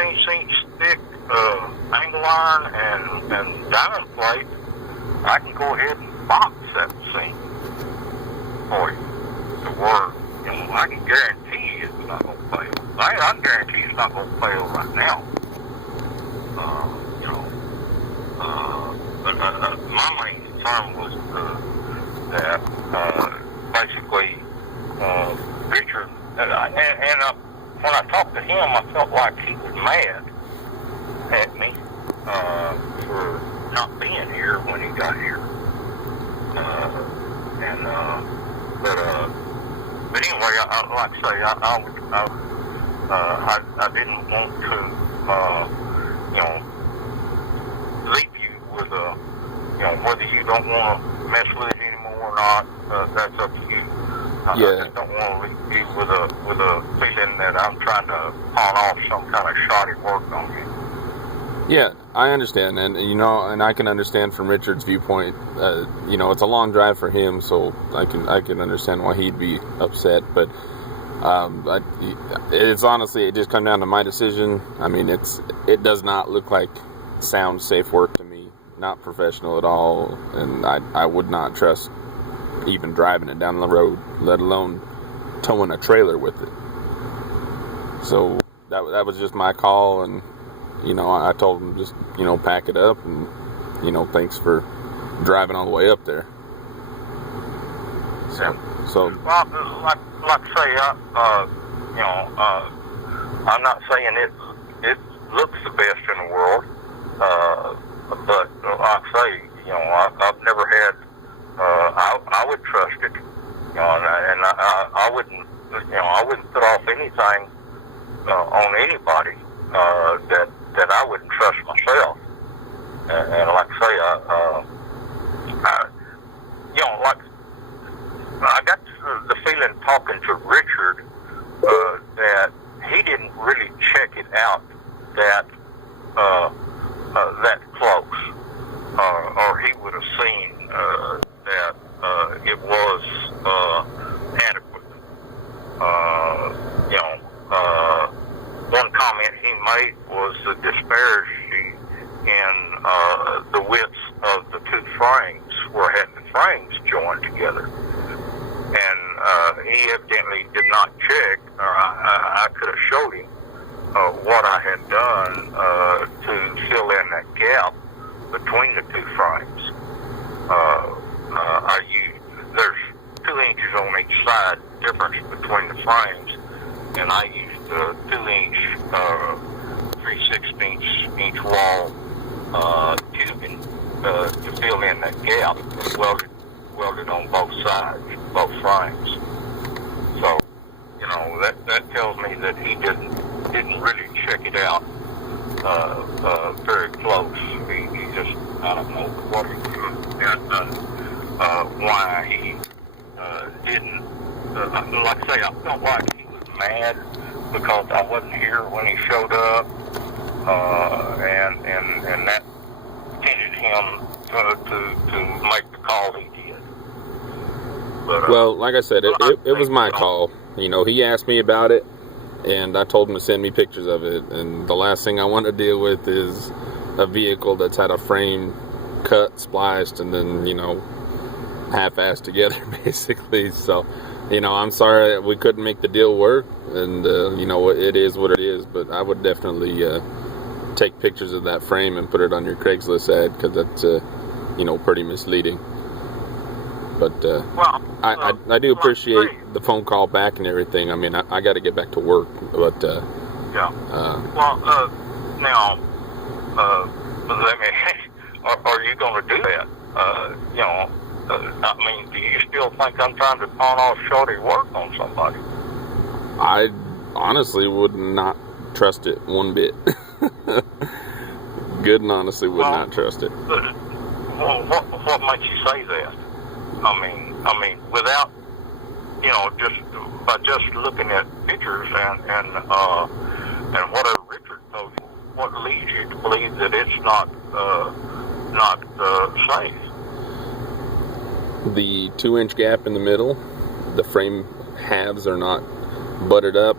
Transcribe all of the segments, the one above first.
16-inch thick angle iron and diamond plate, I can go ahead and box that seam for you. To where, I can guarantee it's not going to fail. I can guarantee it's not going to fail right now. But my main concern was that basically Richard, when I talked to him, I felt like he was mad at me for not being here when he got here. But anyway, like I say, I didn't want to, leave you with whether you don't want to mess with it anymore or not. That's up to you. I just don't want to leave you with a feeling that I'm trying to pawn off some kind of shoddy work on you. Yeah, I understand, and and I can understand from Richard's viewpoint. It's a long drive for him, so I can understand why he'd be upset. But it's honestly, it just comes down to my decision. I mean, it does not look like sound safe work to me, not professional at all, and I would not trust even driving it down the road, let alone towing a trailer with it. So that was just my call, and I told him just pack it up, and thanks for driving all the way up there. So well, like I say, I'm not saying it looks the best in the world, but like I say, I've never had. I would trust it, and I wouldn't, I wouldn't put off anything on anybody that I wouldn't trust myself. And like I say, like I got the feeling talking to Richard that he didn't really check it out that close, or he would have seen that it was adequate. One comment he made was the disparity in the widths of the two frames where had the frames joined together. And he evidently did not check, or I could have showed him what I had done to fill in that gap between the two frames. There's 2 inches on each side difference between the frames, and I used a 2-inch 3/16" wall tubing to fill in that gap, welded on both sides, both frames. So, that tells me that he didn't really check it out very close. He just, I don't know what he did, why he didn't. Like I say, I felt like he was mad because I wasn't here when he showed up, and that tended him to make the call he did. But, well, like I said, it was my call. He asked me about it, and I told him to send me pictures of it. And the last thing I want to deal with is a vehicle that's had a frame cut, spliced, and then, half-assed together, basically. So, I'm sorry that we couldn't make the deal work, and, it is what it is. But I would definitely take pictures of that frame and put it on your Craigslist ad, because that's, pretty misleading. But I do appreciate the phone call back and everything. I mean, I got to get back to work, but yeah. Now, let me. Are you going to do that? I mean, do you still think I'm trying to pawn off shorty work on somebody? I honestly would not trust it one bit. Good and honestly would not trust it. What makes you say that? I mean, without, just looking at pictures and whatever Richard told you, what leads you to believe that it's not safe? The 2-inch gap in the middle, the frame halves are not butted up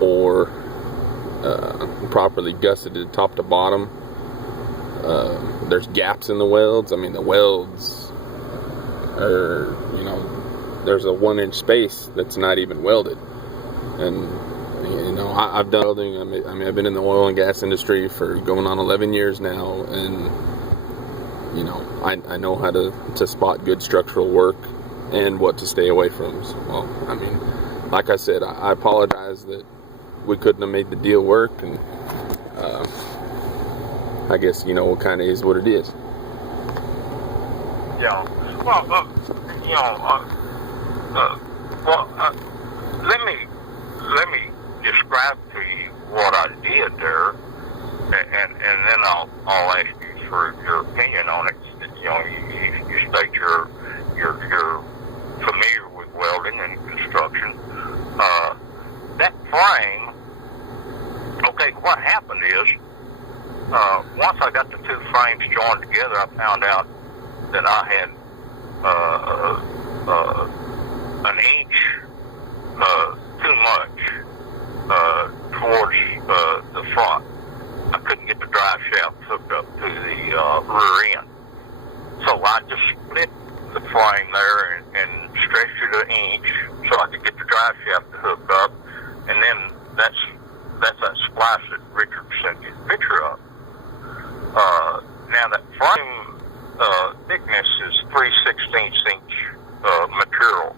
or properly gusseted top to bottom. There's gaps in the welds. I mean, the welds are, there's a 1-inch space that's not even welded. And, I've done welding. I've been in the oil and gas industry for going on 11 years now. And, I know how to spot good structural work and what to stay away from. So, like I said, I apologize that we couldn't have made the deal work. And, I guess, it kind of is what it is. Yeah. Well, let me describe to you what I did there, and then I'll ask you for your opinion on it. You state you're familiar with welding and construction. That frame. Okay, what happened is, once I got the two frames joined together, I found out that I had an inch too much towards the front. I couldn't get the drive shaft hooked up to the rear end. So I just split the frame there and stretched it an inch so I could get the drive shaft to hook up. And then that's that splice that Richard sent you a picture of. Now that frame thickness is 3/16 inch material.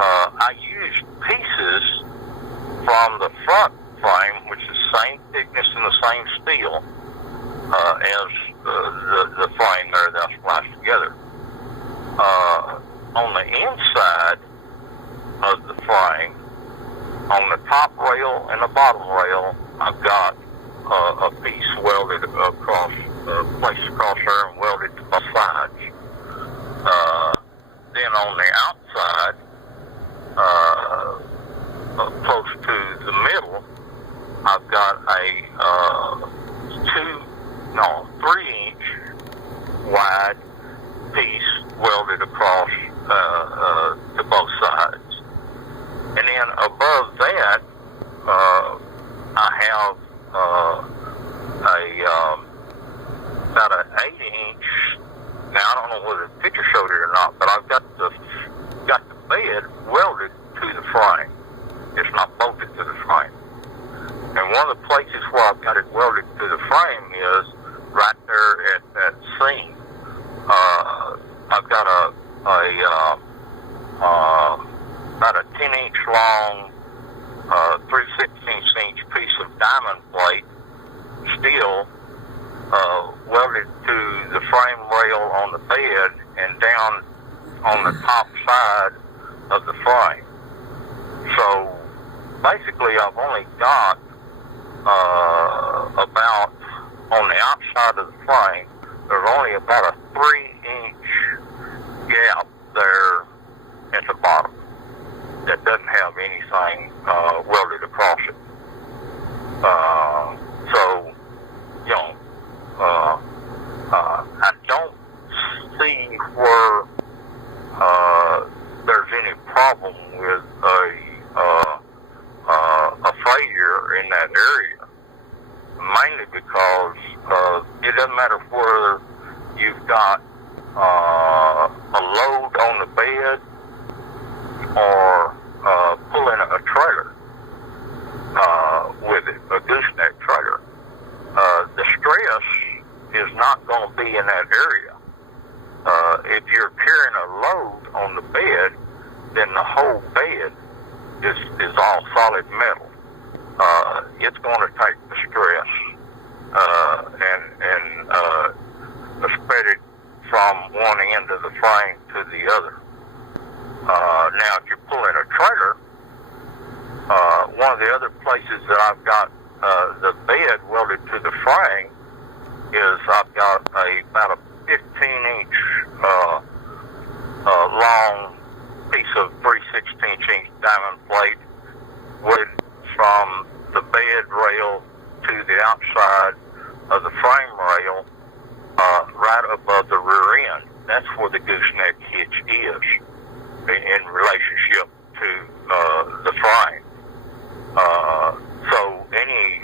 I used pieces from the front frame, which is the same thickness and the same steel as the frame there that I spliced together. On the inside of the frame, on the top rail and the bottom rail, I've got a piece welded across, placed across there and welded to both sides. Then on the outside, close to the middle, I've got a 3-inch wide piece welded across to both sides. And then above that, I have about an 8-inch. Now I don't know whether the picture showed it or not, but I've got the bed welded to the frame. It's not bolted to the frame. And one of the places where I've got it welded to the frame is right there at that seam. I've got about a 10-inch long, 3/16 piece of diamond plate steel welded to the frame rail on the bed and down on the top side of the frame. So basically I've only got about, on the outside of the frame, there's only about a 3-inch gap there at the bottom that doesn't have anything welded across it. I don't see where there's any problem with a failure in that area, mainly because it doesn't matter whether you've got a load on the bed or pulling a trailer with it, a gooseneck trailer. The stress is not going to be in that area. If you're carrying a load on the bed, then the whole bed is all solid metal. It's going to take the stress and spread it from one end of the frame to the other. Now, if you're pulling a trailer, one of the other places that I've got the bed welded to the frame is I've got about a 15-inch long piece of 3/16 diamond plate welded from the bed rail to the outside of the frame rail right above the rear end. That's where the gooseneck hitch is in relationship to the frame. So any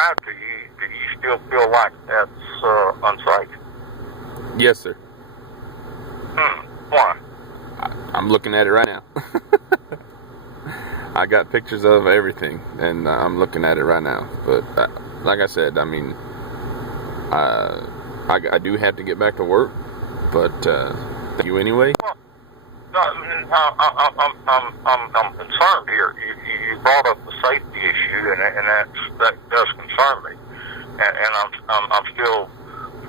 drive, do you still feel like that's unsafe? Yes, sir. Why? I'm looking at it right now. I got pictures of everything, and I'm looking at it right now. But like I said, I mean, I do have to get back to work. But thank you anyway. Well, I'm concerned here. You brought up the safety issue, and that does concern me. And I'm still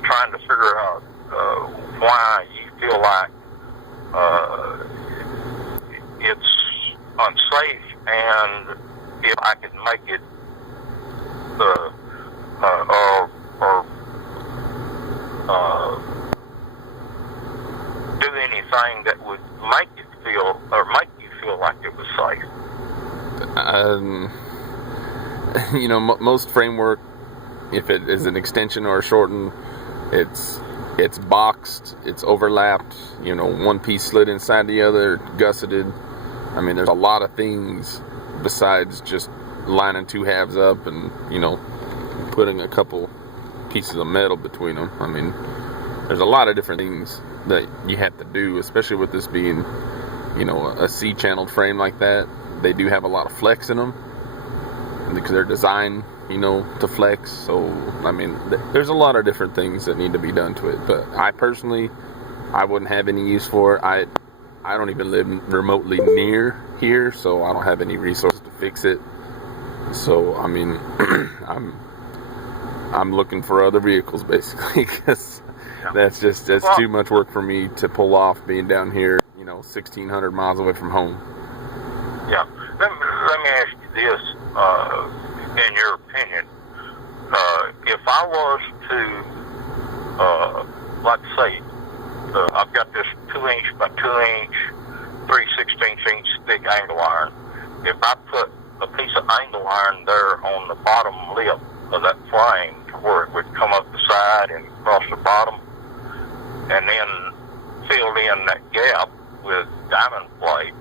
trying to figure out why you feel like it's unsafe, and if I can make it do anything that would make it feel or make you feel like it was safe. You know, most framework, if it is an extension or a shorten, it's boxed, it's overlapped, you know, one piece slid inside the other, gusseted. I mean, there's a lot of things besides just lining two halves up and, you know, putting a couple pieces of metal between them. I mean, there's a lot of different things that you have to do, especially with this being, you know, a C-channeled frame like that. They do have a lot of flex in them because they're designed, you know, to flex. So, I mean, there's a lot of different things that need to be done to it. But I personally, I wouldn't have any use for it. I don't even live remotely near here, so I don't have any resources to fix it. So, I mean, I'm looking for other vehicles, basically, because that's too much work for me to pull off being down here, you know, 1,600 miles away from home. Yeah. Let me ask you this, in your opinion, if I was to, like say, I've got this 2-inch by 2-inch, 3/16-inch thick angle iron. If I put a piece of angle iron there on the bottom lip of that frame to where it would come up the side and across the bottom, and then filled in that gap with diamond plate,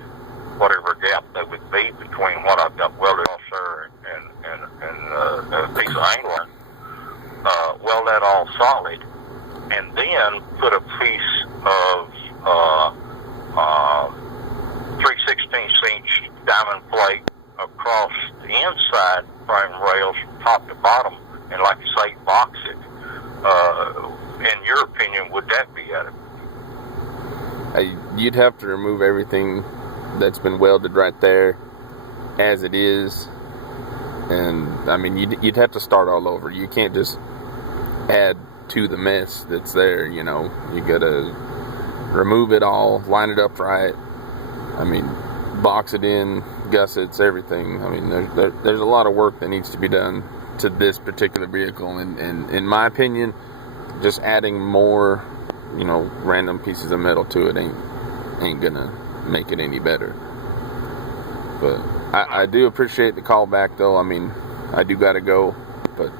whatever gap there would be between what I've got welded off there and a piece of angle iron, weld that all solid, and then put a piece of 3/16-inch diamond plate across the inside frame rails from top to bottom, and like you say, box it. In your opinion, would that be adequate? You'd have to remove everything that's been welded right there as it is, and I mean, you'd have to start all over. You can't just add to the mess that's there, you know. You gotta remove it all, line it up right. I mean, box it in, gussets, everything. I mean, there's a lot of work that needs to be done to this particular vehicle, and in my opinion, just adding more, you know, random pieces of metal to it ain't gonna make it any better. But I do appreciate the call back, though. I mean, I do gotta go, but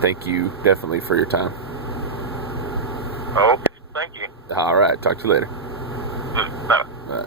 thank you definitely for your time. Okay, thank you. All right, talk to you later. Bye. Bye.